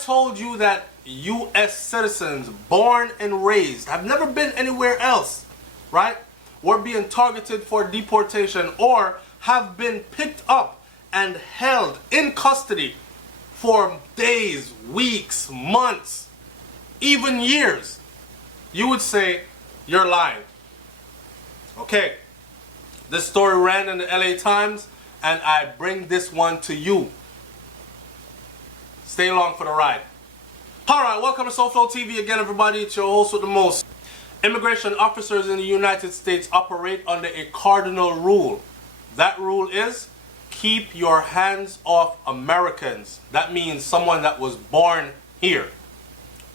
told you that U.S. citizens born and raised, have never been anywhere else, right, were being targeted for deportation or have been picked up and held in custody for days, weeks, months, even years, you would say you're lying. Okay, this story ran in the LA Times, and I bring this one to you. Stay along for the ride. Alright, welcome to SoFlo TV again, everybody. It's your host with the most. Immigration officers in the United States operate under a cardinal rule. That rule is, keep your hands off Americans. That means someone that was born here.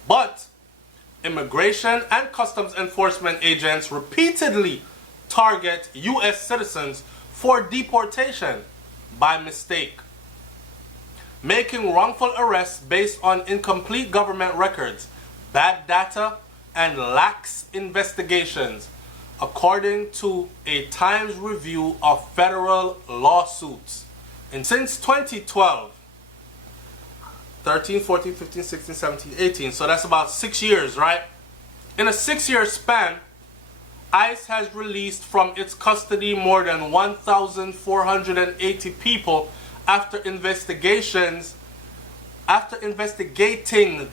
But immigration and customs enforcement agents repeatedly target U.S. citizens for deportation by mistake, making wrongful arrests based on incomplete government records, bad data, and lax investigations, according to a Times review of federal lawsuits. And since 2012, 13, 14, 15, 16, 17, 18, so that's about 6 years, right? In a 6-year span, ICE has released from its custody more than 1,480 people after investigating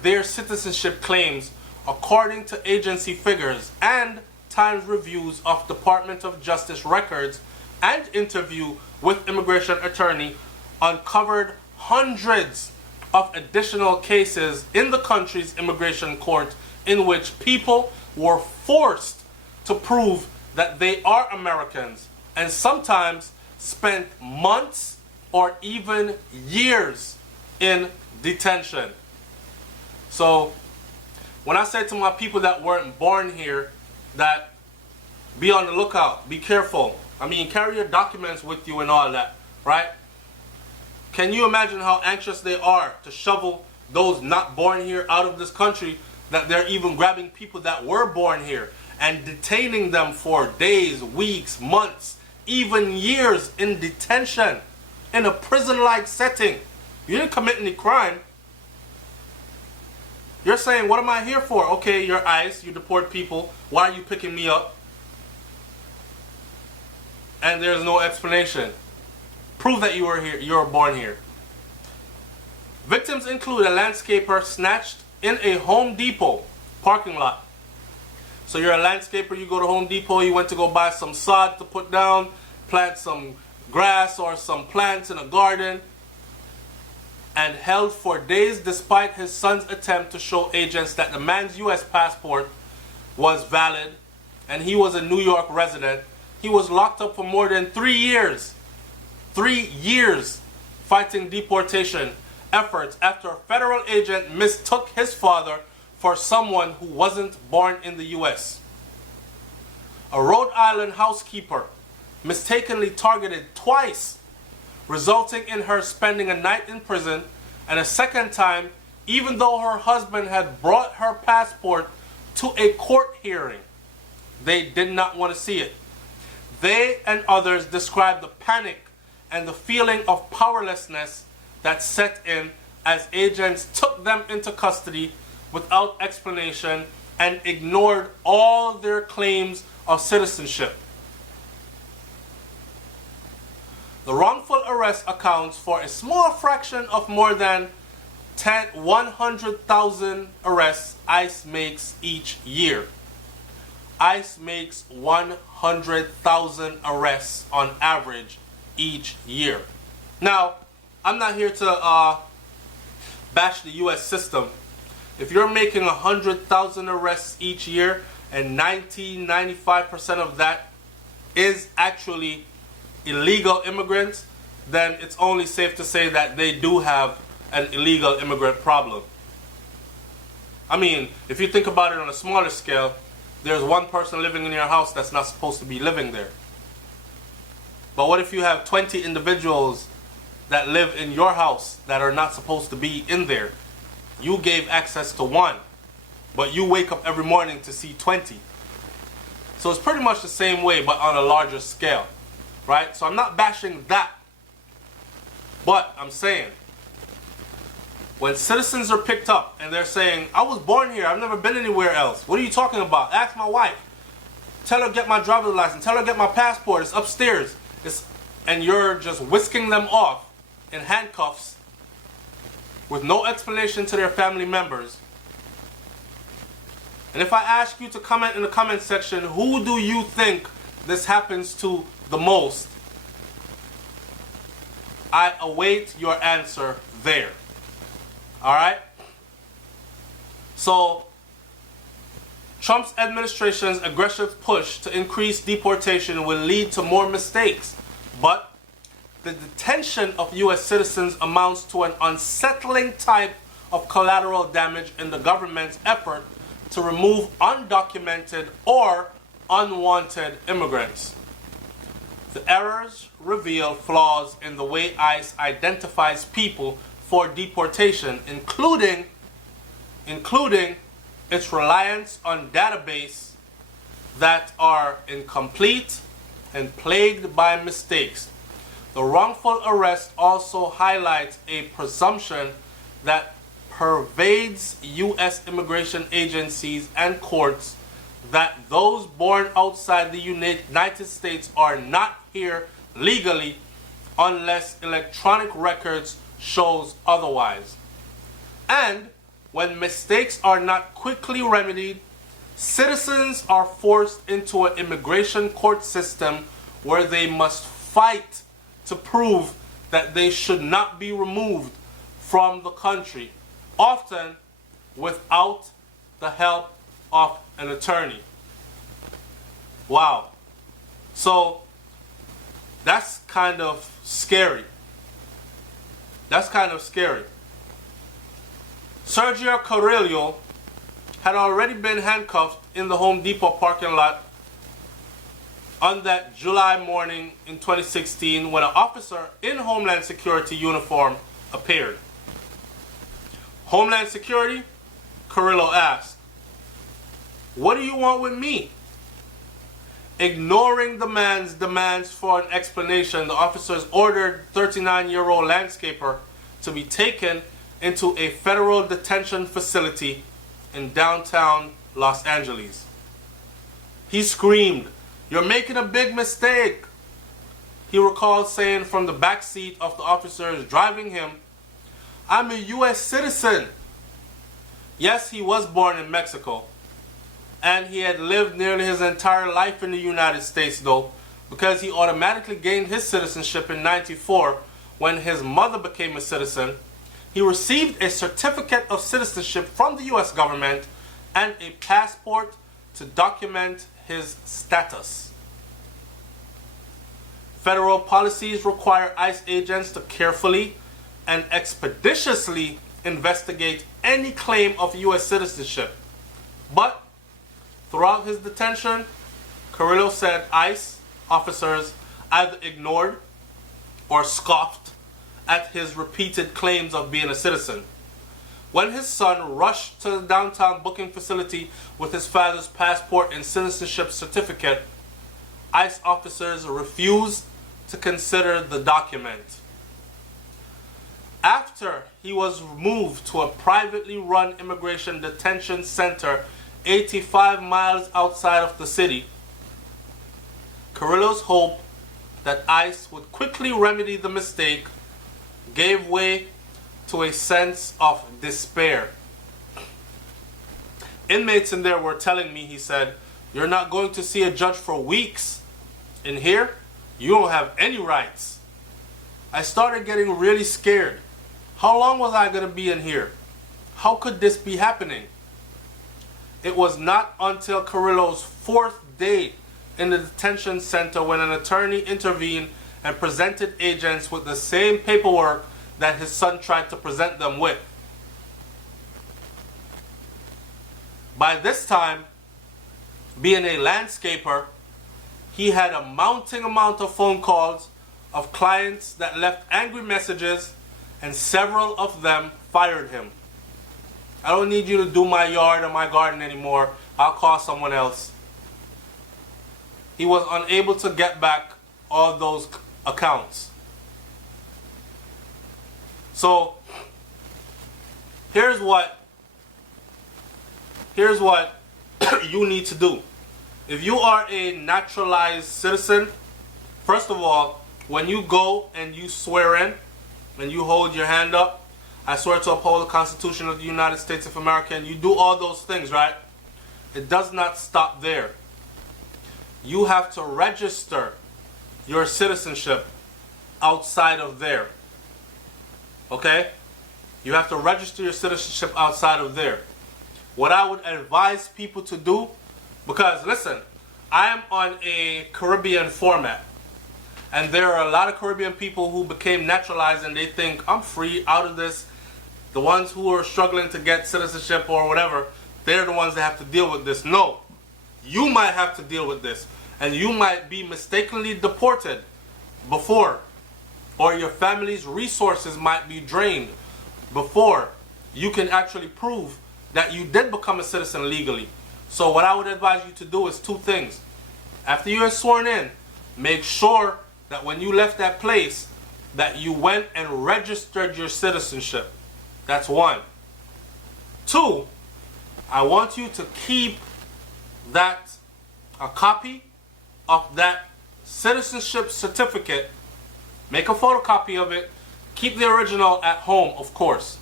their citizenship claims, according to agency figures and Times reviews of Department of Justice records and interview with immigration attorney uncovered hundreds of additional cases in the country's immigration court in which people were forced to prove that they are Americans and sometimes spent months or even years in detention. So when I say to my people that weren't born here that be on the lookout, be careful. I mean, carry your documents with you and all that, right? Can you imagine how anxious they are to shovel those not born here out of this country, that they're even grabbing people that were born here and detaining them for days, weeks, months, even years in detention in a prison-like setting? You didn't commit any crime. You're saying, what am I here for? Okay, you're ICE, you deport people. Why are you picking me up? And there's no explanation. Prove that you were here, you were born here. Victims include a landscaper snatched in a Home Depot parking lot. So you're a landscaper, you go to Home Depot, you went to go buy some sod to put down, plant some grass or some plants in a garden, and held for days despite his son's attempt to show agents that the man's U.S. passport was valid and he was a New York resident. He was locked up for more than 3 years. 3 years fighting deportation efforts after a federal agent mistook his father for someone who wasn't born in the U.S. A Rhode Island housekeeper mistakenly targeted twice, resulting in her spending a night in prison, and a second time, even though her husband had brought her passport to a court hearing. They did not want to see it. They and others described the panic and the feeling of powerlessness that set in as agents took them into custody without explanation and ignored all their claims of citizenship. The wrongful arrest accounts for a small fraction of more than 100,000 arrests ICE makes each year. ICE makes 100,000 arrests on average each year. Now, I'm not here to bash the U.S. system. If you're making 100,000 arrests each year and 95% of that is actually illegal immigrants, then it's only safe to say that they do have an illegal immigrant problem. I mean, if you think about it on a smaller scale, there's one person living in your house that's not supposed to be living there. But what if you have 20 individuals that live in your house that are not supposed to be in there? You gave access to one, but you wake up every morning to see 20. So it's pretty much the same way, but on a larger scale, right? So I'm not bashing that, but I'm saying When citizens are picked up and they're saying, I was born here, I've never been anywhere else. What are you talking about? Ask my wife. Tell her get my driver's license. Tell her get my passport. It's upstairs. And you're just whisking them off in handcuffs with no explanation to their family members. And if I ask you to comment in the comment section, who do you think this happens to the most? I await your answer there. Alright? So, Trump's administration's aggressive push to increase deportation will lead to more mistakes. But the detention of U.S. citizens amounts to an unsettling type of collateral damage in the government's effort to remove undocumented or unwanted immigrants. The errors reveal flaws in the way ICE identifies people for deportation, including its reliance on databases that are incomplete and plagued by mistakes. The wrongful arrest also highlights a presumption that pervades U.S. immigration agencies and courts that those born outside the United States are not here legally unless electronic records shows otherwise. And when mistakes are not quickly remedied, citizens are forced into an immigration court system where they must fight to prove that they should not be removed from the country, often without the help of an attorney. Wow. So that's kind of scary. That's kind of scary. Sergio Carrillo had already been handcuffed in the Home Depot parking lot on that July morning in 2016 when an officer in Homeland Security uniform appeared. Homeland Security? Carrillo asked. What do you want with me? Ignoring the man's demands for an explanation, the officers ordered 39-year-old landscaper to be taken into a federal detention facility in downtown Los Angeles. He screamed, "You're making a big mistake," he recalls saying from the back seat of the officers driving him. "I'm a U.S. citizen." Yes, he was born in Mexico, and he had lived nearly his entire life in the United States, though, because he automatically gained his citizenship in '94 when his mother became a citizen. He received a certificate of citizenship from the U.S. government and a passport to document his status. Federal policies require ICE agents to carefully and expeditiously investigate any claim of U.S. citizenship. But throughout his detention, Carrillo said ICE officers either ignored or scoffed at his repeated claims of being a citizen. When his son rushed to the downtown booking facility with his father's passport and citizenship certificate, ICE officers refused to consider the document. After he was moved to a privately run immigration detention center 85 miles outside of the city, Carrillo's hope that ICE would quickly remedy the mistake gave way to a sense of despair. Inmates in there were telling me, he said, "You're not going to see a judge for weeks. In here, you don't have any rights." I started getting really scared. How long was I going to be in here? How could this be happening? It was not until Carrillo's fourth day in the detention center when an attorney intervened and presented agents with the same paperwork that his son tried to present them with. By this time, being a landscaper, he had a mounting amount of phone calls of clients that left angry messages, and several of them fired him. "I don't need you to do my yard or my garden anymore. I'll call someone else." He was unable to get back all those accounts. So, here's what you need to do. If you are a naturalized citizen, first of all, when you go and you swear in and you hold your hand up, I swear to uphold the Constitution of the United States of America, and you do all those things, right? It does not stop there. You have to register your citizenship outside of there. Okay? You have to register your citizenship outside of there. What I would advise people to do, because listen, I am on a Caribbean format, and there are a lot of Caribbean people who became naturalized and they think, I'm free out of this. The ones who are struggling to get citizenship or whatever, they're the ones that have to deal with this. No, you might have to deal with this, and you might be mistakenly deported before, or your family's resources might be drained before you can actually prove that you did become a citizen legally. So what I would advise you to do is two things. After you are sworn in, make sure that when you left that place that you went and registered your citizenship. That's one. Two, I want you to keep a copy of that citizenship certificate. Make a photocopy of it. Keep the original at home, of course.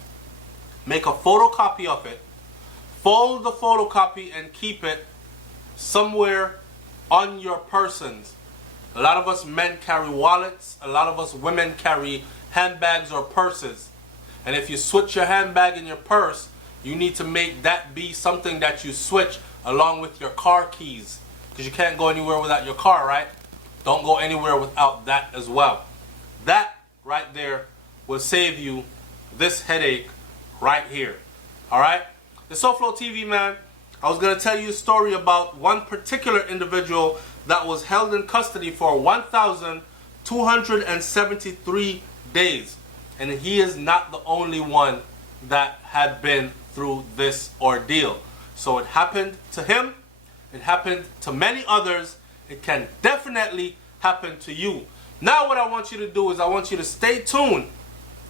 Make a photocopy of it. Fold the photocopy and keep it somewhere on your persons. A lot of us men carry wallets. A lot of us women carry handbags or purses. And if you switch your handbag and your purse, you need to make that be something that you switch along with your car keys. Because you can't go anywhere without your car, right? Don't go anywhere without that as well. That right there will save you this headache right here. Alright? The SoFlo TV, man, I was going to tell you a story about one particular individual that was held in custody for 1,273 days. And he is not the only one that had been through this ordeal. So it happened to him. It happened to many others. It can definitely happen to you. Now what I want you to do is I want you to stay tuned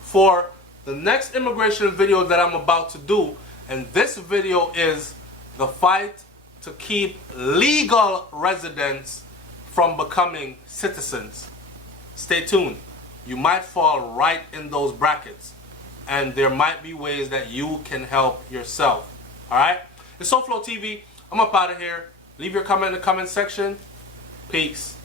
for the next immigration video that I'm about to do. And this video is the fight to keep legal residents from becoming citizens. Stay tuned. You might fall right in those brackets, and there might be ways that you can help yourself. Alright? It's SoFlo TV. I'm up out of here. Leave your comment in the comment section. Peace.